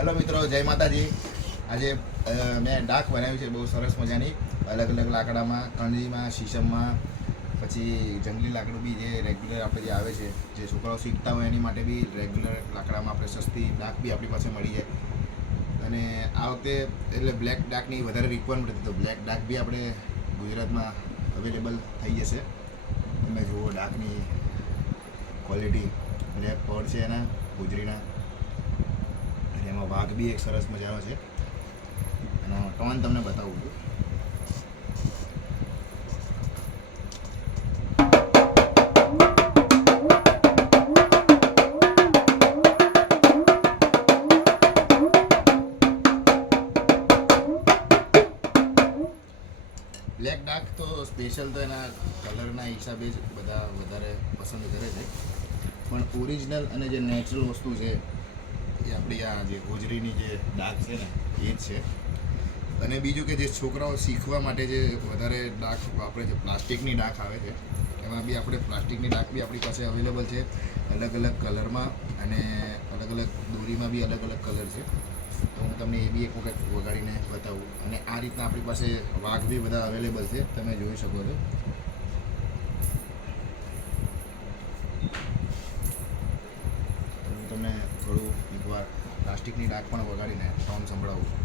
Hello મિત્રો, જય માતાજી. આજે મેં ડાક બનાવ્યું છે બહુ સરસ મજાની, અલગ અલગ લાકડામાં, કણજીમાં, શીશમમાં, પછી જંગલી લાકડું બી જે રેગ્યુલર આપણે જે આવે છે, જે છોકરાઓ શીખતા હોય એની માટે બી રેગ્યુલર લાકડામાં આપણે સસ્તી ડાક બી આપણી પાસે મળી જાય. અને આ વખતે એટલે બ્લેક ડાકની વધારે રિક્વાયરમેન્ટ હતી, તો બ્લેક ડાક બી આપણે ગુજરાતમાં અવેલેબલ થઈ જશે. તમે જુઓ ડાકની ક્વોલિટી, બ્લેક પડ છે એના ગુજરીના, અને એમાં વાઘ બી એક સરસ મજાનો છે. એનો ટોન તમને બતાવું છું. બ્લેક ડાર્ક તો સ્પેશિયલ તો એના કલરના હિસાબે જ બધા વધારે પસંદ કરે છે, પણ ઓરિજિનલ અને જે નેચરલ વસ્તુ છે એ આપણી આ જે હોજરીની જે ડાક છે ને એ જ છે. અને બીજું કે જે છોકરાઓ શીખવા માટે જે વધારે ડાક વાપરે છે, પ્લાસ્ટિકની ડાક આવે છે, એમાં બી આપણે પ્લાસ્ટિકની ડાક બી આપણી પાસે અવેલેબલ છે, અલગ અલગ કલરમાં અને અલગ અલગ દોરીમાં બી અલગ અલગ કલર છે. તો હું તમને એ બી એક વખત વગાડીને બતાવું. અને આ રીતના આપણી પાસે વાઘ બી બધા અવેલેબલ છે, તમે જોઈ શકો છો. હું તમને થોડું એકવાર પ્લાસ્ટિકની ડાક પણ વગાડીને ટોન સંભળાવું છું.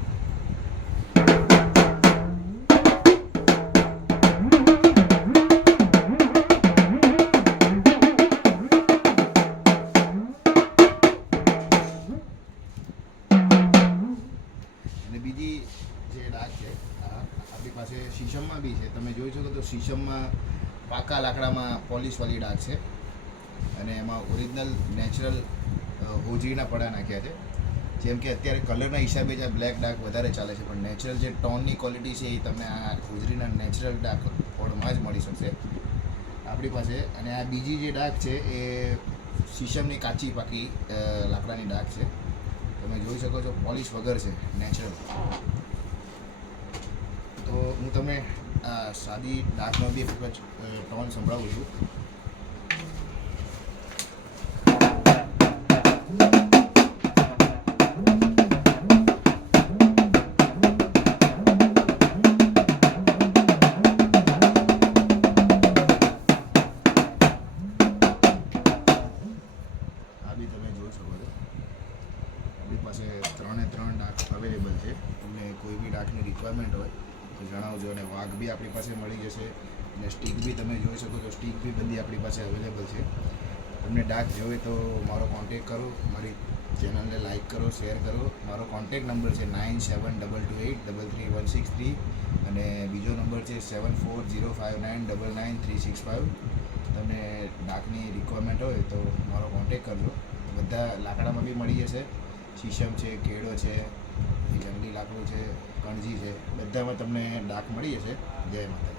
અને બીજી જે ડાક છે આપણી પાસે શીશમમાં બી છે, તમે જોઈ શકો તો શીશમમાં પાકા લાકડામાં પોલિશવાળી ડાક છે, અને એમાં ઓરિજિનલ નેચરલ હોજરીના પડા નાખ્યા છે. જેમ કે અત્યારે કલરના હિસાબે જ આ બ્લેક ડાક વધારે ચાલે છે, પણ નેચરલ જે ટોનની ક્વોલિટી છે એ તમને આ હોજરીના નેચરલ ડાક પડમાં જ મળી શકશે આપણી પાસે. અને આ બીજી જે ડાક છે એ શીશમની કાચી પાકી લાકડાની ડાક છે, તમે જોઈ શકો છો, પોલિશ વગર છે, નેચરલ. તો હું તમને આ સાદી ડાકનો બી એક વખત ટોન સંભળાવું છું. આ બી તમે જોઈ શકો છો, આપણી પાસે 3 ડાક અવેલેબલ છે. તમને કોઈ બી ડાકની રિક્વાયરમેન્ટ હોય તો જણાવજો. અને વાઘ બી આપણી પાસે મળી જશે, અને સ્ટીક બી તમે જોઈ શકો છો, સ્ટીક બી બધી આપણી પાસે અવેલેબલ છે. તમને ડાક જોઈએ તો મારો કોન્ટેક કરો, મારી ચેનલને લાઇક કરો, શેર કરો. મારો કોન્ટેક નંબર છે 9722833163, અને બીજો નંબર છે 7405999365. તમને ડાકની રિક્વાયરમેન્ટ હોય તો મારો કોન્ટેક કરજો. બધા લાકડામાં બી મળી જશે, શીશમ છે, કેળો છે, જંગલી લાકડું છે, કણજી છે, બધામાં તમને ડાક મળી જશે. જય માતા.